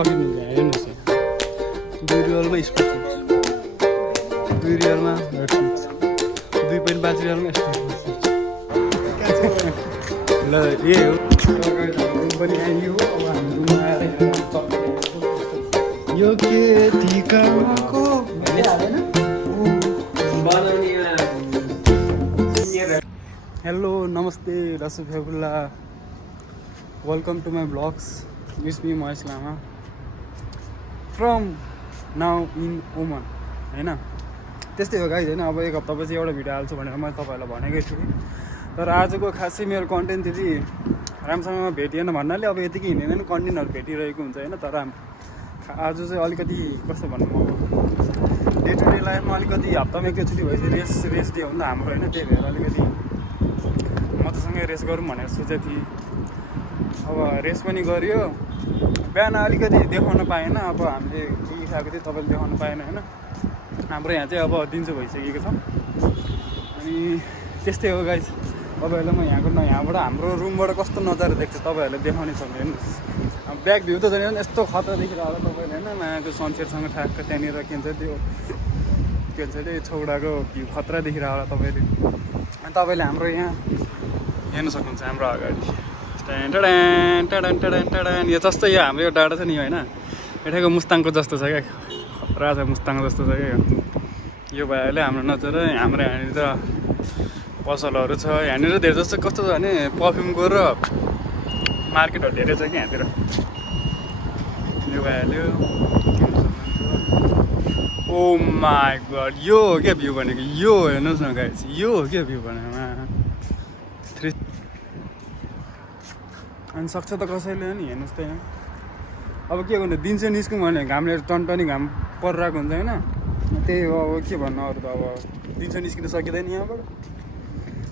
हेर्नुहोस् दुई रियलमा स्पोर्ट्स दुई रियलमा हेडफोन्स 2.5 रियलमा स्पोर्ट्स ल यही हो पनि आइयो अब हामी रुममा आएर यो के टिकाको हेलो नमस्ते रसु फेबुल्ला welcome to my blogs it's me Mahesh Lama from now in Oman होइन त्यस्तै हो गाइज होइन अब एक हप्तापछि एउटा भिडियो हाल्छु भनेर मैले तपाईँहरूलाई भनेकै थिएँ तर आजको खासै मेरो कन्टेन्ट त्यति राम्रोसँगमा भेटिएन भन्नाले अब यतिकै हिँडेन नि कन्टेन्टहरू भेटिरहेको हुन्छ होइन तर आज चाहिँ अलिकति कस्तो भन्नु म डे टु डे लाइफमा अलिकति हप्तामा एकचोटि भएपछि रेस डे हो नि त हाम्रो होइन त्यही भएर अलिकति मजासँगै रेस गरौँ भनेर सोचेको थिएँ अब रेस पनि गरियो बिहान अलिकति देखाउन पाएन अब हामीले के खाएको थियो तपाईँले देखाउन पाएन होइन हाम्रो यहाँ चाहिँ अब दिउँसो भइसकेको छ अनि त्यस्तै हो गाइस तपाईँहरूलाई म यहाँबाट हाम्रो रुमबाट कस्तो नजारा देख्छ तपाईँहरूले देखाउने छ हेर्नुहोस् अब ब्याक भ्यू त झन् यस्तो खतरा देखिरहेको होला तपाईँले होइन मायाको सनसेटसँग ठ्याक्क त्यहाँनिर के भन्छ त्यो छौडाको भ्यू खतरा देखिरहेको होला तपाईँले अनि तपाईँले हाम्रो यहाँ हेर्न सक्नुहुन्छ हाम्रो अगाडि यो जस्तो यो हाम्रो यो डाँडा छ नि होइन यठाको मुस्ताङको जस्तो छ क्या खतरा छ मुस्ताङ जस्तो छ क्या यो भइहाल्यो हाम्रो नजर हाम्रो यहाँनिर त पसलहरू छ यहाँनिर धेरै जस्तो कस्तो छ भने पर्फ्युमको र मार्केटहरू धेरै छ कि यहाँतिर यो भइहाल्यो ओ माई गड यो हो क्या भ्यू भनेको यो हेर्नुहोस् न गाइस यो हो क्या भ्यू भनेको अनि सक्छ त कसैले नि हेर्नुहोस् त यहाँ अब के गर्नु दिउँसो निस्क्यौँ भने घामले टनटनी घाम परिरहेको हुन्छ होइन त्यही हो अब के भन्नु अरू त अब दिउँसो निस्किन सकिँदैन यहाँबाट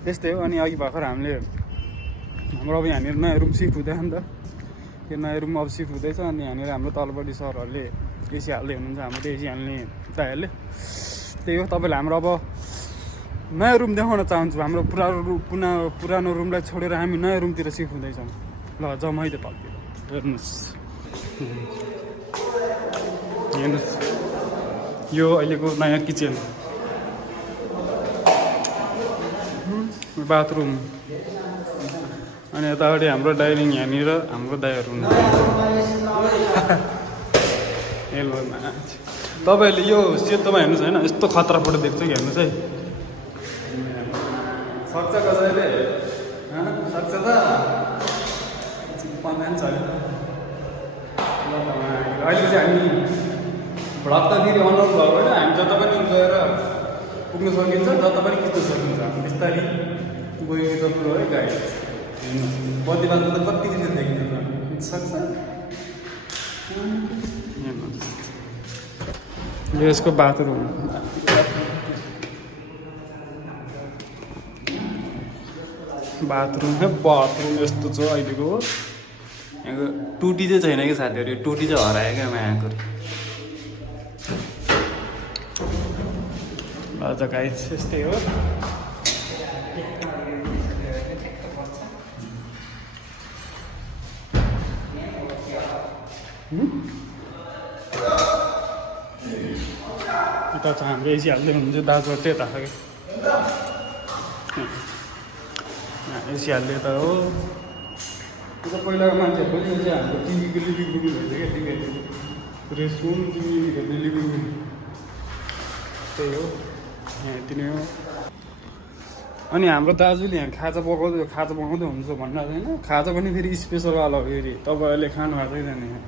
त्यस्तै हो अनि अघि भर्खर हामीले हाम्रो अब यहाँनिर नयाँ रुम सिफ्ट हुँदैछ नि त त्यो नयाँ रुम अब सिफ्ट हुँदैछ अनि यहाँनिर हाम्रो तलपट्टि सरहरूले एसी हाल्दै हुनुहुन्छ हाम्रो त एसी हाल्ने दाइहरूले त्यही हो तपाईँले हाम्रो अब नयाँ रुम देखाउन चाहन्छु हाम्रो पुरानो रुमलाई छोडेर हामी नयाँ रुमतिर सिफ्ट हुँदैछौँ ल जमाइ त तलतिर हेर्नुहोस् यो अहिलेको नयाँ किचन बाथरुम अनि यतापट्टि हाम्रो डाइनिङ यहाँनिर हाम्रो दाइहरू तपाईँहरूले यो सेतोमा हेर्नुहोस् होइन यस्तो खतरा फोटो देख्छ कि हेर्नुहोस् है सक्छ कसैले सक्छ त पाउँदैन छ अहिले चाहिँ हामी भ्लग त फेरि अनलाइन भ्लग होइन हामी जता पनि गएर पुग्न सकिन्छ जता पनि खिच्न सकिन्छ बिस्तारै गएको त कुरो है गाडी बत्तीबाट त कति किसिम देखिन्छ सक्छ यसको बाथरुम बाथरुम यस्तो छ अहिलेको यहाँको टुटी चाहिँ छैन कि साथीहरू यो टुटी चाहिँ हरायो क्या यहाँको अझ गाइस यस्तै हो यता छ हाम्रो एसी हाल्दै हुनुहुन्छ दाजुहरू चाहिँ यता छ कि एसी हाल्दै त हो त्यो त पहिलाको मान्छेहरूको यो चाहिँ हाम्रो टिभीको लिभिङ रुम भन्छ क्या टिभीहरू रेस्ट रुम टिभी हेर्ने लिभिङ रुम त्यही हो यहाँ यति नै हो अनि हाम्रो दाजुले यहाँ खाजा पकाउँदै हुन्छ भन्नु होइन खाजा पनि फेरि स्पेसलवाला हो फेरि तपाईँहरूले खानु भएको छैन यहाँ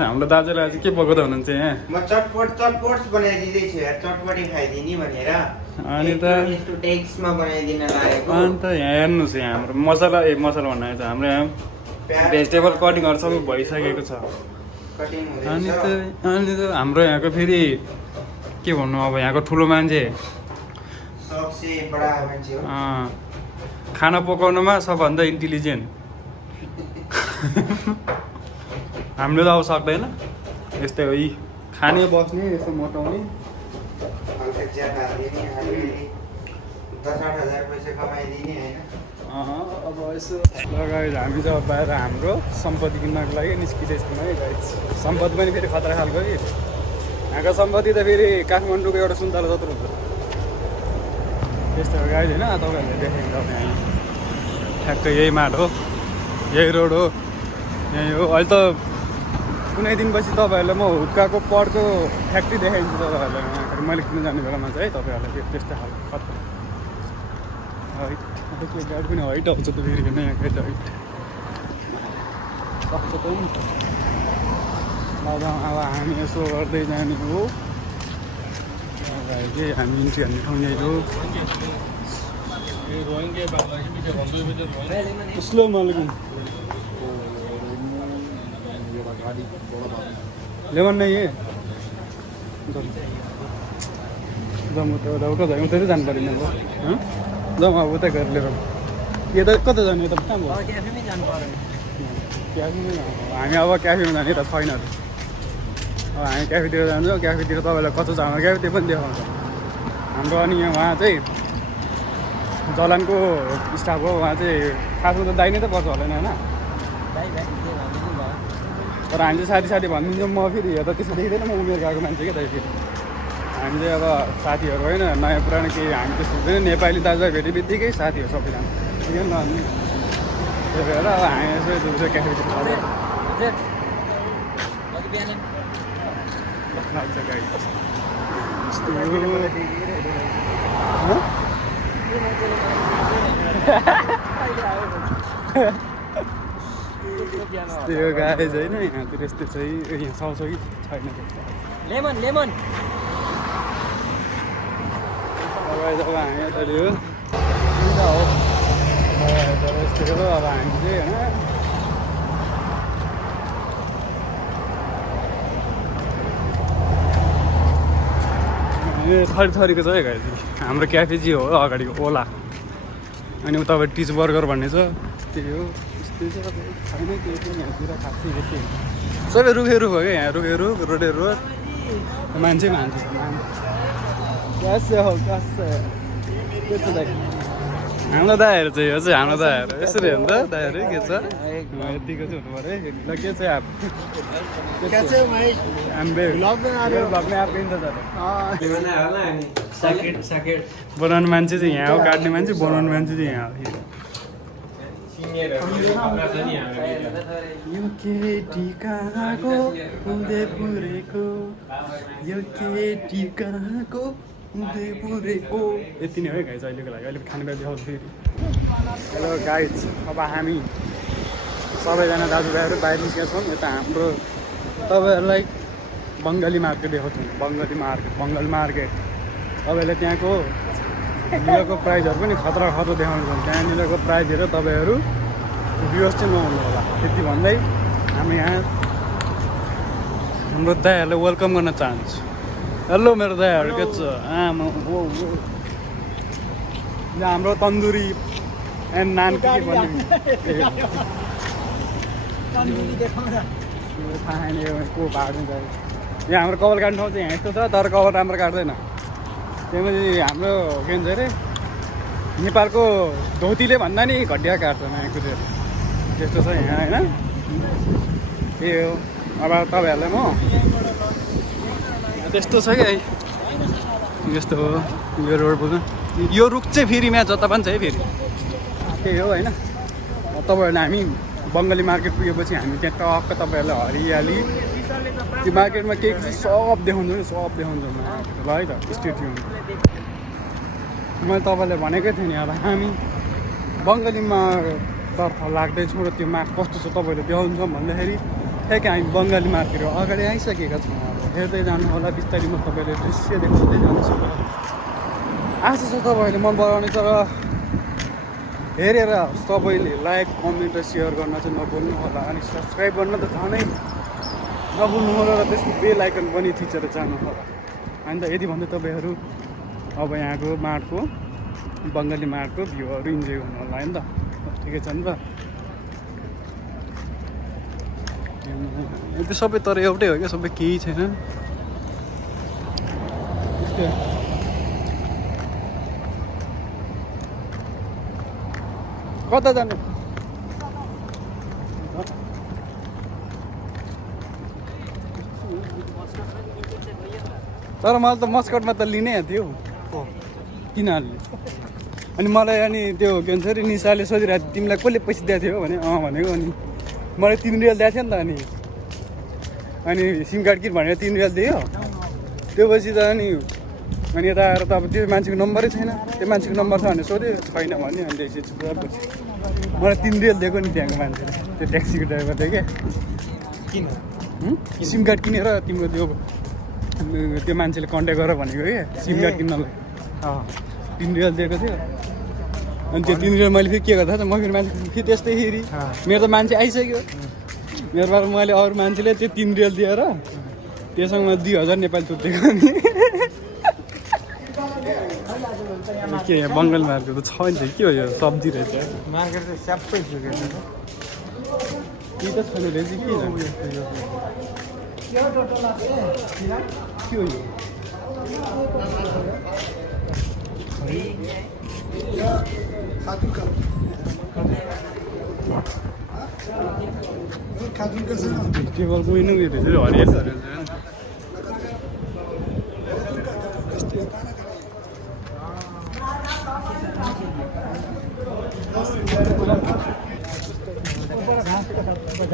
हाम्रो दाजुले आज के पकाउँदै हुनुहुन्छ यहाँ म चटपट बनाइदिँदैछु यार चटपटी खाइदिने भनेर अनि त टेक्समा बनाइदिन लागेको अन्त यहाँ हेर्नुहोस् यहाँ हाम्रो मसला भन्नाले त हाम्रो यहाँ भेजिटेबल कटिङहरू सबै भइसकेको छ अनि त हाम्रो यहाँको फेरि के भन्नु अब यहाँको ठुलो मान्छे खाना पकाउनुमा सबभन्दा इन्टेलिजेन्ट हामीले त अब सक्दैन यस्तै हो यी खाने बस्ने यसो मोटाउने 10-8 हजार पैसा कमाइदिने होइन अब यसो लगाएर हामी चाहिँ अब बाहिर हाम्रो सम्पत्ति किन्नको लागि निस्किँदैछौँ है गाइस। सम्पत्ति पनि फेरि खतरा खालको कि यहाँको सम्पत्ति त फेरि काठमाडौँको एउटा सुन्तला जत्रो हुन्छ त्यस्तो हो गाइस होइन। तपाईँहरूले देखेको अब यहाँ ठ्याक्कै यही माट हो, यही रोड हो, यही हो। अहिले त कुनै दिनपछि तपाईँहरूलाई म हुक्काको पडको फ्याक्ट्री देखाइदिन्छु तपाईँहरूलाई यहाँ मैले किन्नु जाने बेलामा चाहिँ है तपाईँहरूलाई फेरि त्यस्तो खालको खतरा हाइट। त्यो गाडी पनि हाइट आउँछ त फेरि होइन यहाँ हाइट सक्छ त नि। अब हामी यसो गर्दै जाने हो हामी इन्ट्री हान्ने ठाउँ यही हो। अस्सलाम वालेकुम। लेमन नहीं है जाऊँ तो उता उतै जानु पर्यो नि अब जाउँ अब उतै गरेर लिएर यो त कता जाने त कहाँ भयो क्याफेमै जानु पर्यो। क्याफेमै हामी अब क्याफेमा जाने त छैन अब हामी क्याफेतिर जान्छौँ। क्याफेतिर तपाईँलाई कस्तो छ हाम्रो क्याफे त्यो पनि देखाउँछ हाम्रो। अनि यहाँ उहाँ चाहिँ जलानको स्टाफ हो, उहाँ चाहिँ खासमा त दाइ नै त पर्छ होला नि होइन। तर हामी चाहिँ साथी भनिदिन्छौँ। म फेरि हेर्दा त्यस्तो देख्दैन, म उमेर गएको मान्छे क्या दाइ। फेरि हामी चाहिँ अब साथीहरू होइन नयाँ पुरानो केही हामी त्यस्तो हुँदैन। नेपाली दाजुभाइ भेटे बित्तिकै साथीहरू सबैजना ठिकै नि अनि त्यही भएर अब हामी यसो क्याफेतिर लाग्छ गाडी त्यो गाडी छैन यहाँतिर यस्तो चाहिँ यहाँ साउँछ कि छैन लेमन लेमन। अब हामी यताले हो यस्तो हो अब हामी चाहिँ होइन थरीको छ है गाडी। हाम्रो क्याफे चाहिँ हो अगाडिको ओला, अनि उताबाट टिच बर्गर भन्ने छ त्यही हो। त्यस्तै चाहिँ छैन केही पनि यहाँतिर खासै के सबै रुख हो क्या यहाँ रुख रोडे रोड मान्छे कस हो कस के छ दाइ हाम्रो दाइहरू चाहिँ यो चाहिँ हाम्रो दाइहरू यसरी हो नि त दाइहरू के छ यतिको चाहिँ हुनु पऱ्यो है। ल के चाहिँ बनाउने मान्छे चाहिँ यहाँ हो, काट्ने मान्छे बनाउने मान्छे चाहिँ यहाँ हो। यो केटी कहाँको हुँदै पुरेको, यो केटी कहाँको हुँदै पुरेको। यति नै हो है गाइज अहिलेको लागि। अहिले खाने बेला देखाउँछु फेरि। हेलो गाइज, अब हामी सबैजना दाजुभाइहरू बाहिर निस्केका छौँ। यता हाम्रो तपाईँहरूलाई बङ्गाली मार्केट देखाउँछौँ। बङ्गाली मार्केट तपाईँहरूले त्यहाँको निलोको प्राइजहरू पनि खतरा देखाउँछौँ। त्यहाँ निलोको प्राइजहरू तपाईँहरू भ्युज चाहिँ नहुनु होला। त्यति भन्दै हामी यहाँ हाम्रो दाइहरूलाई वेलकम गर्न चाहन्छु। हेलो मेरो दाइहरू के छ आमा हाम्रो तन्दुरी एन्ड नान के भन्ने खाने को भाड्नु गयो। यहाँ हाम्रो कपाल काट्ने ठाउँ चाहिँ यहाँ यस्तो छ, तर कपाल राम्रो काट्दैन। त्यसपछि हाम्रो के भन्छ अरे नेपालको धोतीले भन्दा नि घटिया काट्छ यहाँ कुदेर त्यस्तो छ यहाँ होइन। त्यही हो अब तपाईँहरूलाई म त्यस्तो छ क्या यस्तो हो यो रोड पुग्न। यो रुख चाहिँ फेरि यहाँ जता पनि छ है फेरि त्यही हो होइन। तपाईँहरूलाई हामी बङ्गाली मार्केट पुगेपछि हामी त्यहाँ टक्क तपाईँहरूलाई हरियाली त्यो मार्केटमा के सब देखाउँछु नि, सब देखाउँछु ल है त। Stay tune. मैले तपाईँलाई भनेकै थिएँ नि अब हामी बङ्गालीमा तर्फ लाग्दैछौँ र त्यो मार्क कस्तो छ तपाईँहरूले देखाउँछ भन्दाखेरि ठ्याक्कै हामी बङ्गाली मार्केट अगाडि आइसकेका छौँ। अब हेर्दै जानु होला बिस्तारै म तपाईँले दृश्य देखाउँदै जान्छु। आशा छ तपाईँहरूले मन पराउने तर हेरेर तपाईँले लाइक कमेन्ट र सेयर गर्न चाहिँ नभुल्नु होला। अनि सब्सक्राइब गर्न त झनै नभुल्नु होला र त्यसको बेल आइकन पनि थिचेर जानु होला। अनि त यदि भन्दै तपाईँहरू अब यहाँको मार्टको बङ्गाली मार्टको भ्यूहरू इन्जोय गर्नु होला होइन त। ठिकै छ नि त। त्यो सबै तर एउटै हो क्या, सबै केही छैन। कता जाने तर मलाई त मस्कटमा त लिनै थियो किन हाल्ने अनि मलाई अनि त्यो के भन्छ अरे निशाले सोधिरहेको थियो तिमीलाई कसले पैसा दिएको थियो भने भनेको अनि मलाई 3 रियल दिएको थियो नि त अनि सिम कार्ड किन भनेर 3 रियल दियो त्यो पछि त अनि यता आएर त अब त्यो मान्छेको नम्बरै छैन त्यो मान्छेको नम्बर छ भने सोध्यो छैन भने अनि त्यसपछि पछि मलाई 3 रियल दिएको नि त्यहाँको मान्छेले त्यो ट्याक्सीको ड्राइभरले क्या किन सिम कार्ड किनेर तिम्रो त्यो मान्छेले कन्ट्याक्ट गर भनेको क्या सिम कार्ड किन्नलाई 3 रियल दिएको थियो अनि त्यो 3 रियल मैले फेरि के गर्दा म फेरि मान्छे फेरि त्यस्तै फेरि मेरो त मान्छे आइसक्यो मेरो बार मैले अरू मान्छेले त्यो 3 रियल दिएर त्योसँग मैले 2000 नेपाली तुटेको नि के यहाँ बङ्गाल मार्केट त छ नि त के हो यो सब्जी रहेछ मार्केट त सबै सुकेको छ के त छैन रहेछ के हो यो भेजिटेबलको उयो नै उयो रहेछ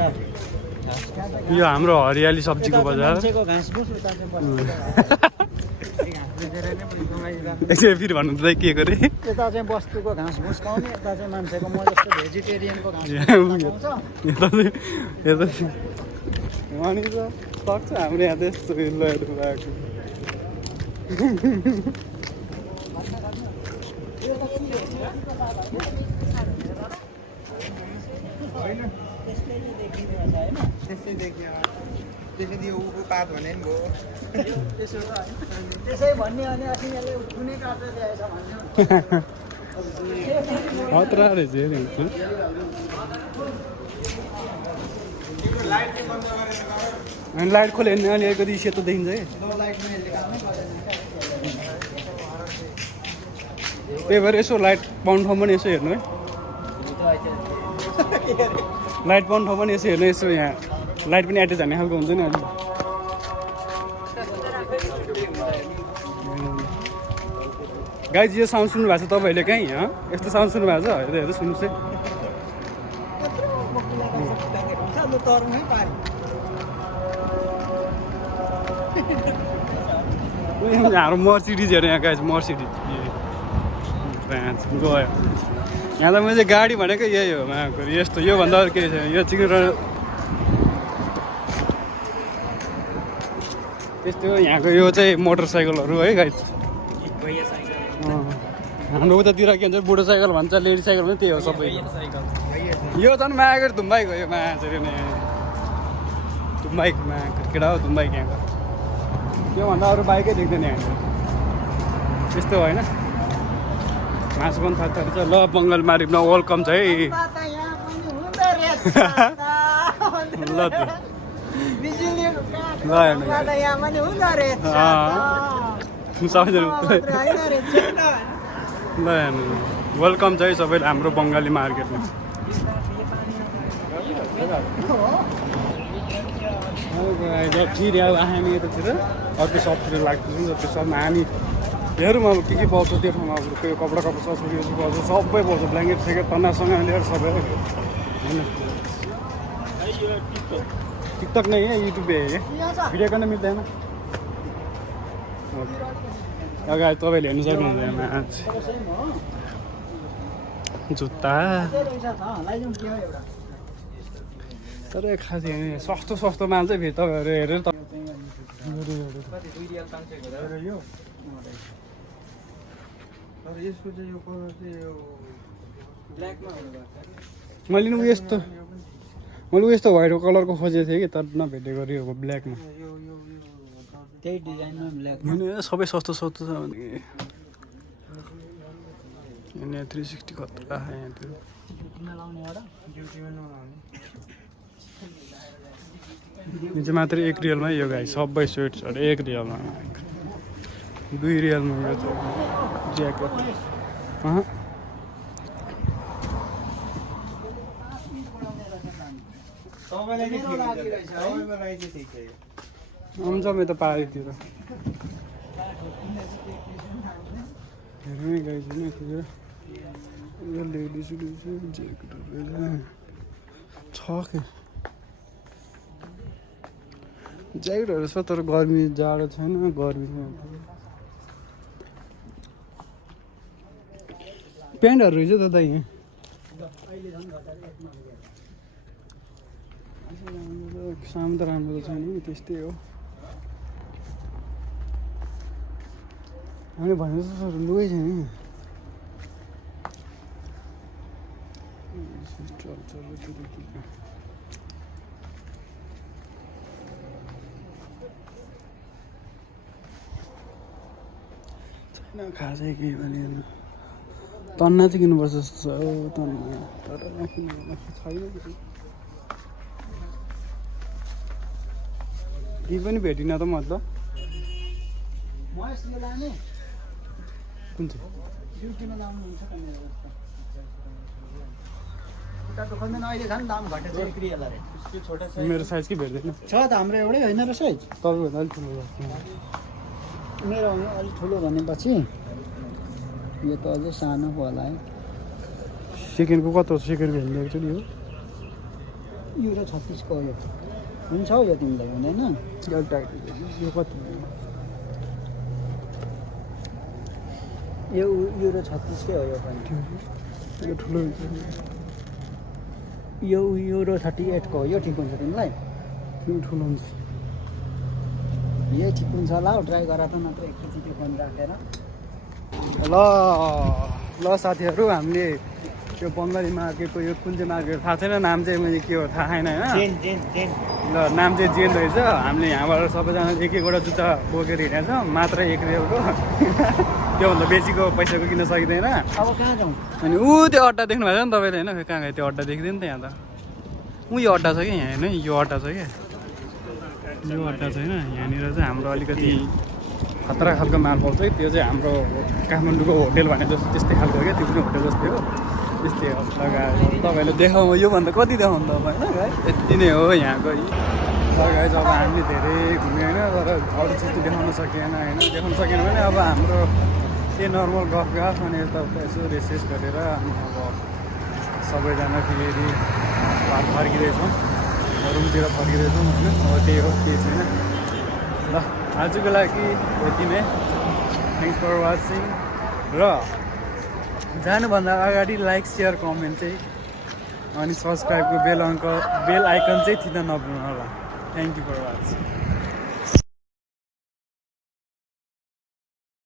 हरियाली यो हाम्रो हरियाली सब्जीको बजार एकछिन फेरि भन्नु त के गरे यता चाहिँ बस्तुको घाँस भुस पाउने यता चाहिँ मान्छेको म जस्तो भेजिटेरियनको घाँस अनि त सक्छ हाम्रो यहाँ त यस्तो लहरू भएको त्यसरी यो पात भने नि भयो त्यसै भन्ने अनि अस्ति कुनै काटेर ल्याएछ भन्ने खतरा रहेछ अनि लाइट खोल्यो भने अलि अलिकति सेतो देखिन्छ है त्यही भएर यसो लाइट पाउने ठाउँ पनि यसो हेर्नु है लाइट पाउने ठाउँ पनि यसो हेर्नु यसो यहाँ लाइट पनि एटेच हान्ने खालको हुन्छ नि अलि गाइज यो साउन्ड सुन्नु भएको छ तपाईँहरूले कहीँ यस्तो साउन्ड सुन्नु भएको छ हेर्दै हेर्दै सुन्नुहोस् है हाम्रो मर्सिडिजहरू यहाँ गाइज मर्सिडिज गयो यहाँ त मैले गाडी भनेको यही हो माको यस्तो योभन्दा अरू केही छैन यो चिकन त्यस्तो हो यहाँको यो चाहिँ मोटरसाइकलहरू है गाइज हाम्रो उतातिर के भन्छ बुढो साइकल भन्छ लेडी साइकल पनि त्यही हो सबै यो झन् मागेर धुम्बाइको यो माछेरी नै धुम्बाइकमा केटा हो धुम्बाइक यहाँको त्योभन्दा अरू बाइकै देख्दैन यहाँ त्यस्तो होइन मासु पनि थाहा छ ल बङ्गाल मारिबमा वेलकम छ है ल त्यो ल हेर्नु सबैजना ल हेर्नु वेलकम छ है सबैले हाम्रो बङ्गाली मार्केटमा फेरि अब हामी यतातिर अर्को सबतिर लाग्दैछौँ त्यो सबमा हामी हेरौँ अब के पाउँछ त्यो ठाउँमा अब त्यो कपडा ससुरी पाउँछ सबै पाउँछ ब्ल्याङ्केट सेकेट तन्नासँग लिएर सबै होइन टिकटक नहीं है यूट्यूब पे है भिडियो गर्न मिल्दैन अगाडि तपाईँले हेर्नु सक्नुहुन्छ जुत्ता तर खासै सस्तो सस्तो माल चाहिँ फेरि तपाईँहरू हेरेर मैले नि यस्तो मैले यस्तो व्हाइट कलरको खोजेको थिएँ कि तर नभेटेको यो ब्ल्याकमा त्यही डिजाइनमा ब्ल्याक सबै सस्तो सस्तो छ भने यहाँ 360 खतरा यहाँ त्यो यो चाहिँ मात्रै 1 रियलमा यो गाई सबै स्वेट्सहरू 1 रियलमा 2 रियलमा यो चाहिँ ज्याकेट तपाईँको लागि चाहिँ ठिक छ यो। आउँछ म त पाहाडतिर हेर्नै गाइज होइन यतिखेर यो लेडिज ज्याकेटहरू छ के ज्याकेटहरू छ तर गर्मी जाडो छैन गर्मी छैन प्यान्टहरू रहेछ त यहाँ सामान त राम्रो त छैन नि त्यस्तै हो हामीले भने जस्तो लुगै छैन नि छैन खासै केही पनि तन्ना चाहिँ किन्नुपर्छ जस्तो छ तन्ना तर नकिन्नु छैन ती पनि भेटिनँ त मतलब महेशले लाने कुन चाहिँ ड्युटीमा लाउनुहुन्छ त मेरो जस्तो उता त खोज्दैन अहिले झन् दाम घटेछ क्रियालाई मेरो साइज के भेट्दैन छ त हाम्रो एउटै होइन र साइज तपाईँभन्दा अलिक ठुलो लाग्छ मेरो अलिक ठुलो भनेपछि यो त अझै सानो पो होला है सेकेन्डको कत्रो सेकेन्ड भेट्ने एक्चुली हो यो र 36 को यो हुन्छ हौ यो तिमीलाई हुँदैन यो कति यो र 36 कै हो यो पनि यो ठुलो यो र 38 को हो यो ठिक हुन्छ तिमीलाई यो ठुलो हुन्छ यही ठिक हुन्छ होला हौ ट्राई गर त नत्र एकैचोटि त्यो फोन राखेर ल साथीहरू हामीले त्यो बङ्गाली मार्केटको यो कुन चाहिँ मार्केट थाहा छैन नाम चाहिँ मैले के हो थाहा छैन होइन ल नाम चाहिँ जेन रहेछ हामीले यहाँबाट सबैजना एक एकवटा जुत्ता बोकेर हिँडेको छौँ मात्र 1 रेलको त्योभन्दा बेसीको पैसाको किन्न सकिँदैन अब कहाँ जाउँ अनि ऊ त्यो अड्डा देख्नु भएको छ नि तपाईँले होइन कहाँ गयो त्यो अड्डा देखिँदैन त यहाँ त ऊ यो अड्डा छ कि यहाँ होइन यो अड्डा छ क्या यो अड्डा छ होइन यहाँनिर चाहिँ हाम्रो अलिकति खतरा खालको माल पाउँछ है त्यो चाहिँ हाम्रो काठमाडौँको होटेल भने जस्तो त्यस्तै खालको हो क्या त्यो पनि होटेल जस्तै हो त्यस्तै हो लगाएर तपाईँहरूले देखाउँ योभन्दा कति देखाउनु तपाईँ होइन है यति नै हो यहाँको लगाएर अब हामीले धेरै घुम्यो होइन तर अरू चिज त देखाउन सकेन होइन देखाउन सकेन भने अब हाम्रो त्यही नर्मल गफ अनि यताउता यसो रेसेस गरेर अनि अब सबैजना फेरि घर फर्किँदैछौँ रुमतिर फर्किँदैछौँ होइन अब त्यही हो केही छैन ल आजको लागि यति नै थ्याङ्क्स फर वाचिङ र जानुभन्दा अगाडि लाइक सेयर कमेन्ट चाहिँ अनि सब्सक्राइबको बेल आइकन चाहिँ थिच्न नभुल्नु होला थ्याङ्क यू फर वाचिङ